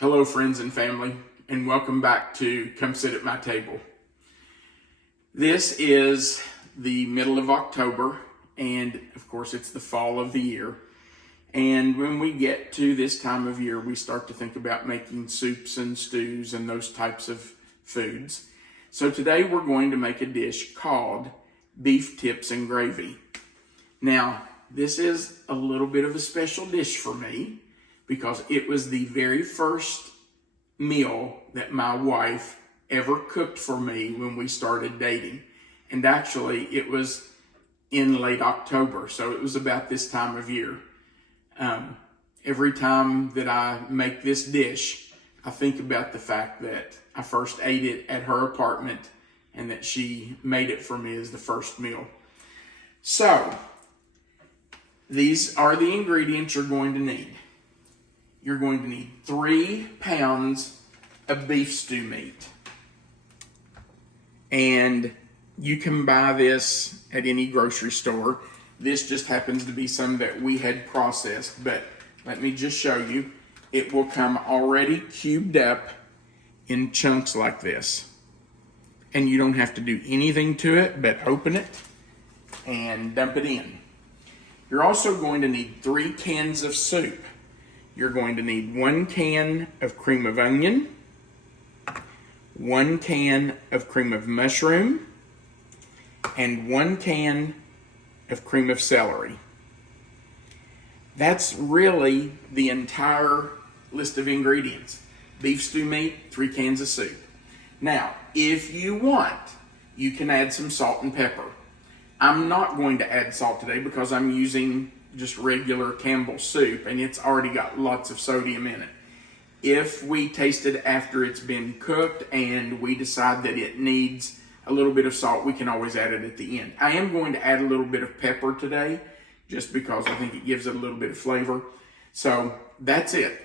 Hello, friends and family, and welcome back to Come Sit at My Table. This is the middle of October, and of course, it's the fall of the year. And when we get to this time of year, we start to think about making soups and stews and those types of foods. So today we're going to make a dish called beef tips and gravy. Now, this is a little bit of a special dish for me, because it was the very first meal that my wife ever cooked for me when we started dating. And actually, it was in late October, so it was about this time of year. Every time that I make this dish, I think about the fact that I first ate it at her apartment and that she made it for me as the first meal. So, these are the ingredients you're going to need. You're going to need 3 pounds of beef stew meat. And you can buy this at any grocery store. This just happens to be some that we had processed, but let me just show you. It will come already cubed up in chunks like this. And you don't have to do anything to it but open it and dump it in. You're also going to need 3 cans of soup. You're going to need 1 can of cream of onion, 1 can of cream of mushroom, and 1 can of cream of celery. That's really the entire list of ingredients. Beef stew meat, 3 cans of soup. Now, if you want, you can add some salt and pepper. I'm not going to add salt today because I'm using just regular Campbell soup, and it's already got lots of sodium in it. If we taste it after it's been cooked and we decide that it needs a little bit of salt, we can always add it at the end. I am going to add a little bit of pepper today, just because I think it gives it a little bit of flavor. So that's it.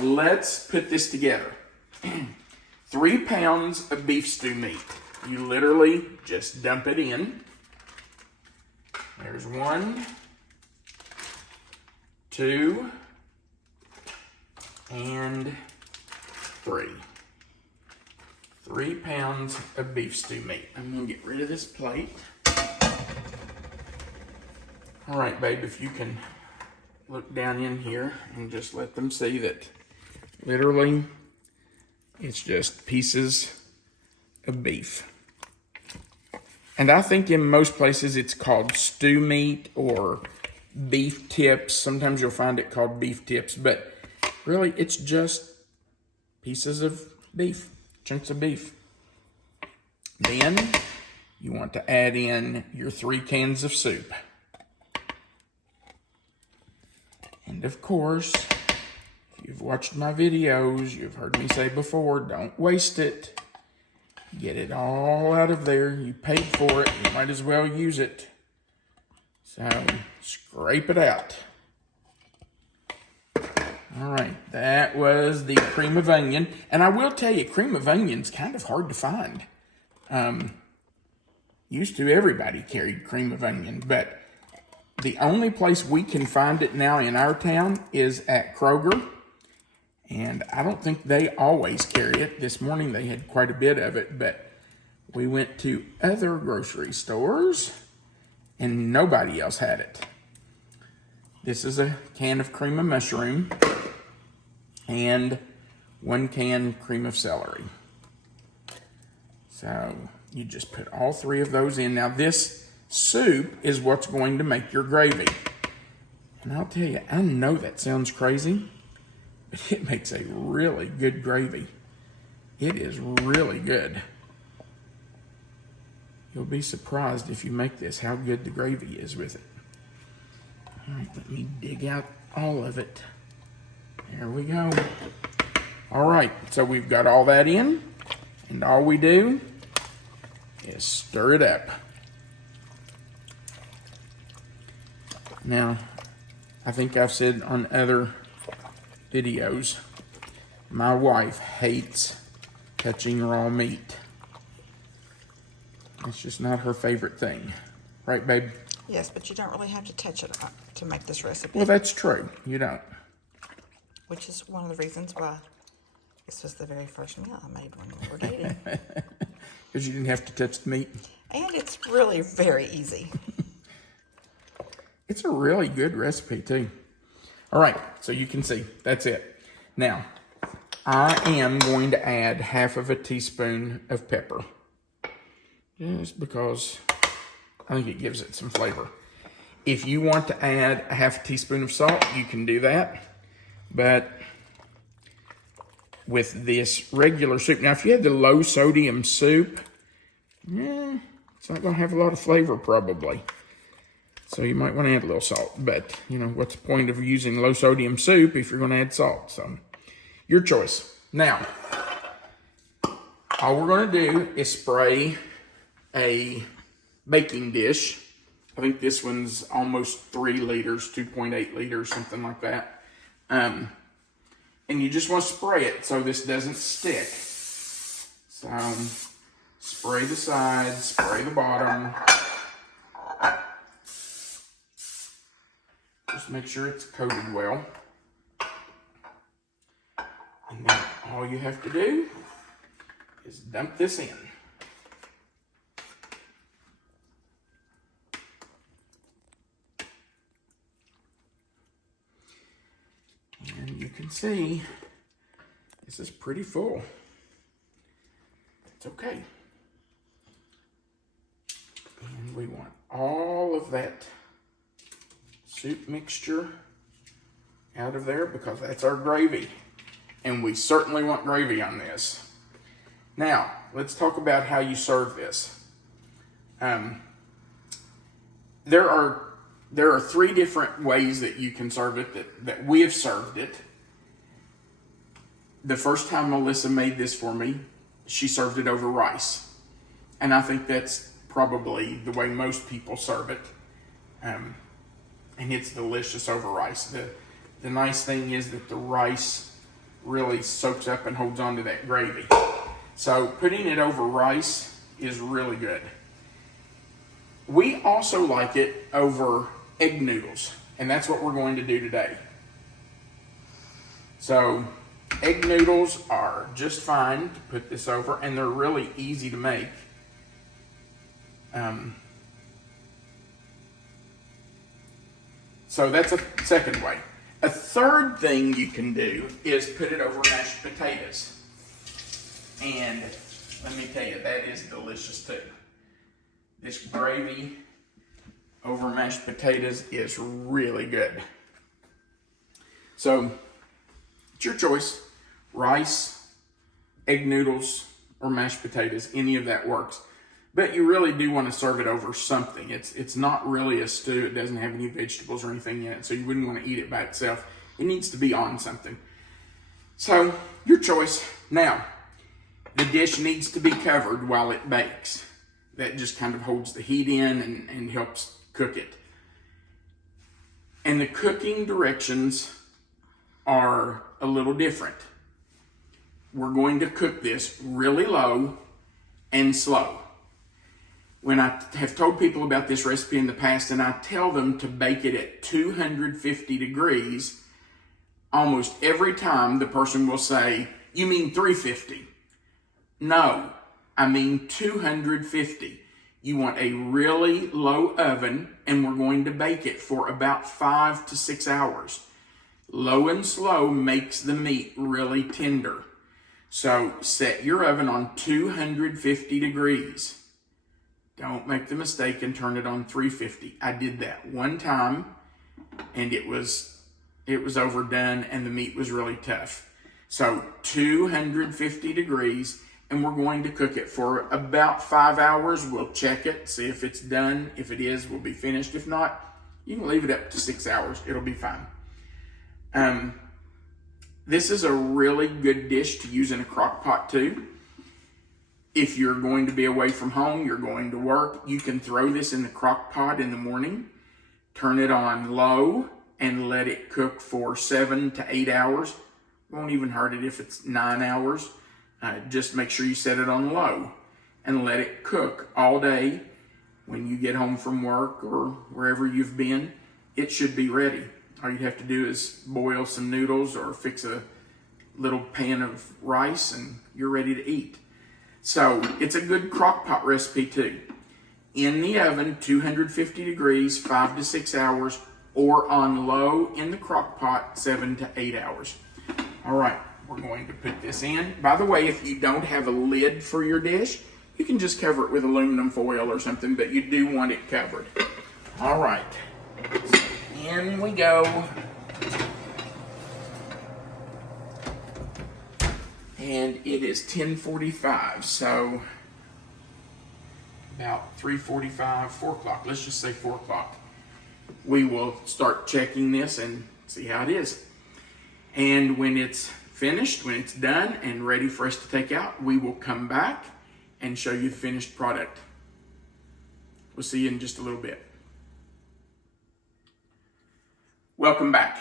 Let's put this together. 3 pounds of beef stew meat. You literally just dump it in. There's 1, 2, and 3. 3 pounds of beef stew meat. I'm going to get rid of this plate. All right, babe, if you can look down in here and just let them see that literally it's just pieces of beef. And I think in most places it's called stew meat or beef tips. Sometimes you'll find it called beef tips, but really it's just pieces of beef, chunks of beef. Then you want to add in your 3 cans of soup. And of course, if you've watched my videos, you've heard me say before, don't waste it. Get it all out of there. You paid for it. You might as well use it. So, scrape it out. All right, that was the cream of onion. And I will tell you, cream of onion's kind of hard to find. Used to, everybody carried cream of onion, but the only place we can find it now in our town is at Kroger. And I don't think they always carry it. This morning they had quite a bit of it, but we went to other grocery stores and nobody else had it. This is a can of cream of mushroom and 1 can cream of celery. So you just put all 3 of those in. Now this soup is what's going to make your gravy. And I'll tell you, I know that sounds crazy, but it makes a really good gravy. It is really good. You'll be surprised if you make this, how good the gravy is with it. All right, let me dig out all of it. There we go. All right, so we've got all that in, and all we do is stir it up. Now, I think I've said on other videos, my wife hates touching raw meat. It's just not her favorite thing. Right, babe? Yes, but you don't really have to touch it to make this recipe. Well, that's true. You don't. Which is one of the reasons why This was the very first meal I made when we were dating. Because you didn't have to touch the meat. And it's really very easy. It's a really good recipe too. All right, so you can see, that's it. Now, I am going to add half of a teaspoon of pepper. Just because I think it gives it some flavor. If you want to add a half a teaspoon of salt, you can do that. But with this regular soup, now if you had the low sodium soup, it's not going to have a lot of flavor probably. So you might want to add a little salt, but you know, what's the point of using low sodium soup if you're going to add salt? So your choice. Now, all we're going to do is spray a baking dish. I think this one's almost 3 liters, 2.8 liters, something like that. And you just want to spray it so this doesn't stick. So spray the sides, spray the bottom. Just make sure it's coated well. And then all you have to do is dump this in. And you can see this is pretty full. It's okay. And we want all of that soup mixture out of there because that's our gravy. And we certainly want gravy on this. Now, let's talk about how you serve this. There are 3 different ways that you can serve it, that we have served it. The first time Melissa made this for me, she served it over rice. And I think that's probably the way most people serve it. And it's delicious over rice. The nice thing is that the rice really soaks up and holds on to that gravy. So putting it over rice is really good. We also like it over egg noodles, and that's what we're going to do today. So egg noodles are just fine to put this over, and they're really easy to make. So that's a second way. A third thing you can do is put it over mashed potatoes. And let me tell you, that is delicious too. This gravy over mashed potatoes is really good. So, it's your choice. Rice, egg noodles, or mashed potatoes, any of that works. But you really do want to serve it over something. It's not really a stew. It doesn't have any vegetables or anything in it, so you wouldn't want to eat it by itself. It needs to be on something. So, your choice. Now, the dish needs to be covered while it bakes. That just kind of holds the heat in and helps cook it. And the cooking directions are a little different. We're going to cook this really low and slow. When I have told people about this recipe in the past and I tell them to bake it at 250 degrees, almost every time the person will say, "You mean 350? No, I mean 250. You want a really low oven, and we're going to bake it for about 5 to 6 hours. Low and slow makes the meat really tender. So set your oven on 250 degrees. Don't make the mistake and turn it on 350. I did that one time, and it was overdone, and the meat was really tough. So 250 degrees. And we're going to cook it for about 5 hours. We'll check it, see if it's done. If it is, we'll be finished. If not, you can leave it up to 6 hours. It'll be fine. This is a really good dish to use in a crock pot too. If you're going to be away from home, you're going to work, you can throw this in the crock pot in the morning, turn it on low, and let it cook for 7 to 8 hours. Won't even hurt it if it's 9 hours. Just make sure you set it on low and let it cook all day. When you get home from work or wherever you've been, it should be ready. All you have to do is boil some noodles or fix a little pan of rice and you're ready to eat. So it's a good crock pot recipe too. In the oven, 250 degrees, 5 to 6 hours, or on low in the crock pot, 7 to 8 hours. All right, we're going to put this in. By the way, if you don't have a lid for your dish, you can just cover it with aluminum foil or something, but you do want it covered. All right, so in we go. And it is 10:45, so about 3:45, 4 o'clock. Let's just say 4 o'clock. We will start checking this and see how it is. And when it's finished, when it's done and ready for us to take out, we will come back and show you the finished product. We'll see you in just a little bit. Welcome back.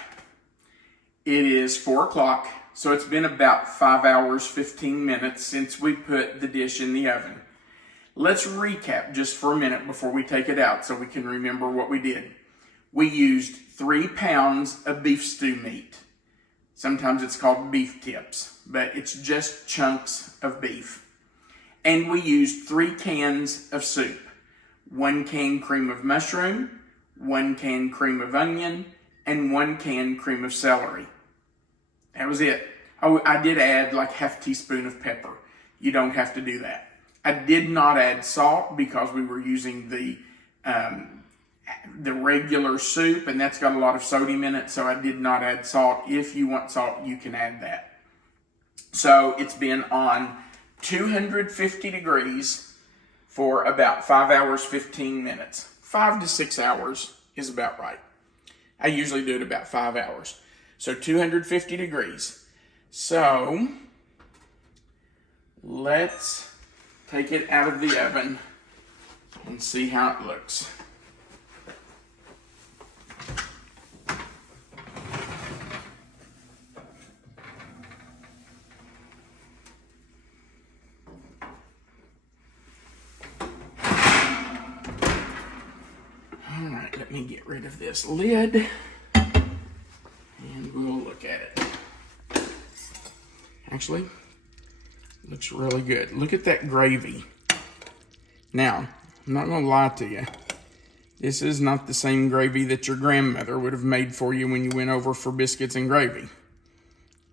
It is 4 o'clock, so it's been about 5 hours, 15 minutes since we put the dish in the oven. Let's recap just for a minute before we take it out so we can remember what we did. We used 3 pounds of beef stew meat. Sometimes it's called beef tips, but it's just chunks of beef. And we used 3 cans of soup. 1 can cream of mushroom, 1 can cream of onion, and 1 can cream of celery. That was it. Oh, I did add like half a teaspoon of pepper. You don't have to do that. I did not add salt because we were using the regular soup, and that's got a lot of sodium in it, so I did not add salt. If you want salt, you can add that. So it's been on 250 degrees for about 5 hours, 15 minutes. 5 to 6 hours is about right. I usually do it about 5 hours. So 250 degrees. So let's take it out of the oven and see how it looks. All right, let me get rid of this lid and we'll look at it. Actually, looks really good. Look at that gravy. Now, I'm not going to lie to you. This is not the same gravy that your grandmother would have made for you when you went over for biscuits and gravy.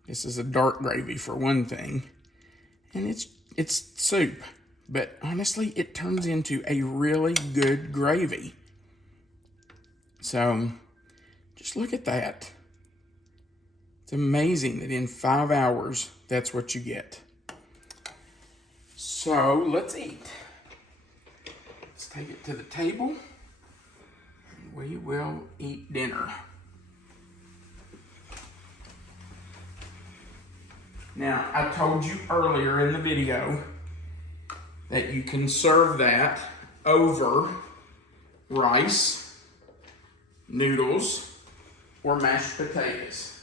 This is a dark gravy for one thing. And it's soup. But honestly, it turns into a really good gravy. So, just look at that. It's amazing that in 5 hours, that's what you get. So, let's eat. Let's take it to the table, and we will eat dinner. Now, I told you earlier in the video that you can serve that over rice, noodles, or mashed potatoes.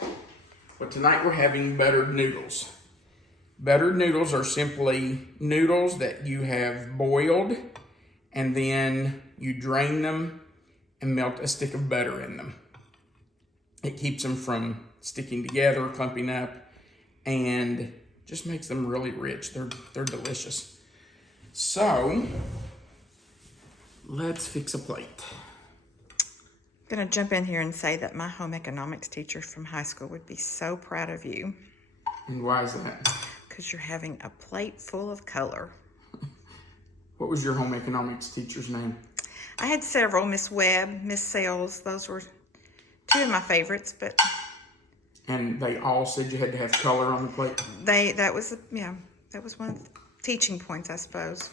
But tonight we're having buttered noodles. Buttered noodles are simply noodles that you have boiled and then you drain them and melt a stick of butter in them. It keeps them from sticking together, clumping up, and just makes them really rich. They're delicious. So, let's fix a plate. I'm going to jump in here and say that my home economics teacher from high school would be so proud of you. And why is that? Because you're having a plate full of color. What was your home economics teacher's name? I had several, Miss Webb, Miss Sales. Those were 2 of my favorites, but... And they all said you had to have color on the plate? That was one of the teaching points, I suppose.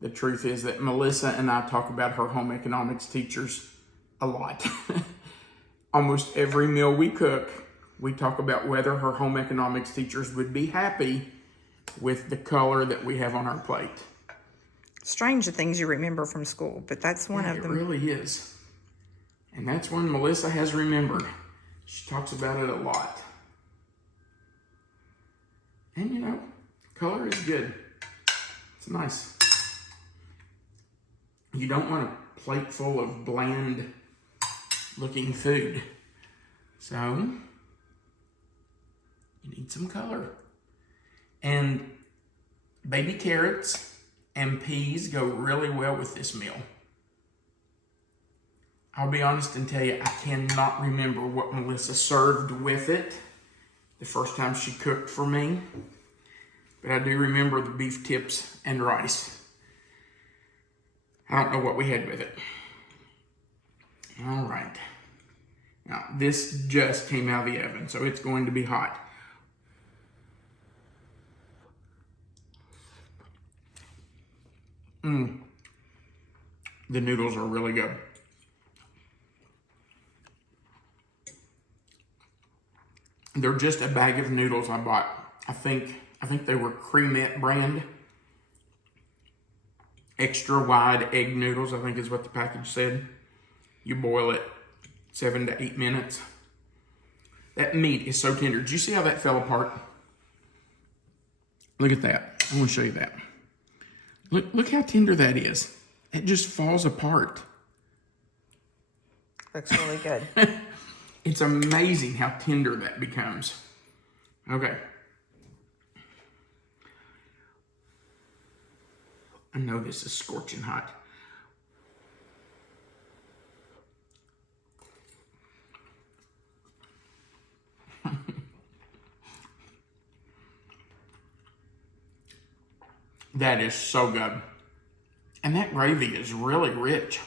The truth is that Melissa and I talk about her home economics teachers a lot. Almost every meal we cook, we talk about whether her home economics teachers would be happy with the color that we have on our plate. Strange the things you remember from school, but that's one of them. It really is. And that's one Melissa has remembered. She talks about it a lot. And you know, color is good. It's nice. You don't want a plate full of bland looking food. So, need some color. And baby carrots and peas go really well with this meal. I'll be honest and tell you, I cannot remember what Melissa served with it the first time she cooked for me. But I do remember the beef tips and rice. I don't know what we had with it. All right. Now, this just came out of the oven, so it's going to be hot. The noodles are really good. They're just a bag of noodles I bought. I think they were Cream brand. Extra wide egg noodles, I think is what the package said. You boil it 7 to 8 minutes. That meat is so tender. Did you see how that fell apart? Look at that. I want to show you that. Look how tender that is. It just falls apart. Looks really good. It's amazing how tender that becomes. Okay. I know this is scorching hot. That is so good. And that gravy is really rich.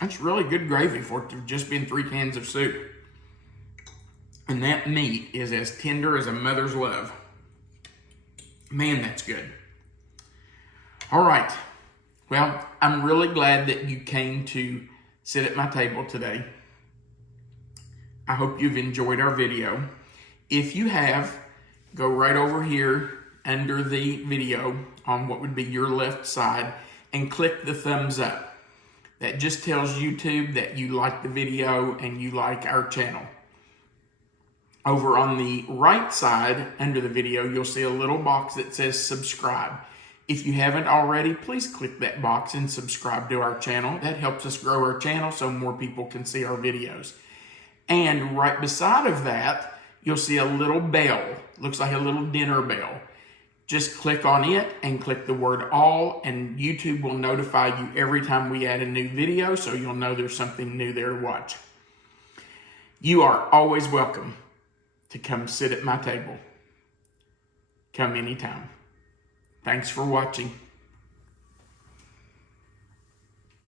That's really good gravy for it to have just been 3 cans of soup. And that meat is as tender as a mother's love. Man, that's good. All right. Well, I'm really glad that you came to sit at my table today. I hope you've enjoyed our video. If you have, go right over here under the video on what would be your left side and click the thumbs up. That just tells YouTube that you like the video and you like our channel. Over on the right side under the video, you'll see a little box that says subscribe. If you haven't already, please click that box and subscribe to our channel. That helps us grow our channel so more people can see our videos. And right beside of that, you'll see a little bell. Looks like a little dinner bell. Just click on it and click the word all, and YouTube will notify you every time we add a new video, so you'll know there's something new there to watch. You are always welcome to come sit at my table. Come anytime. Thanks for watching.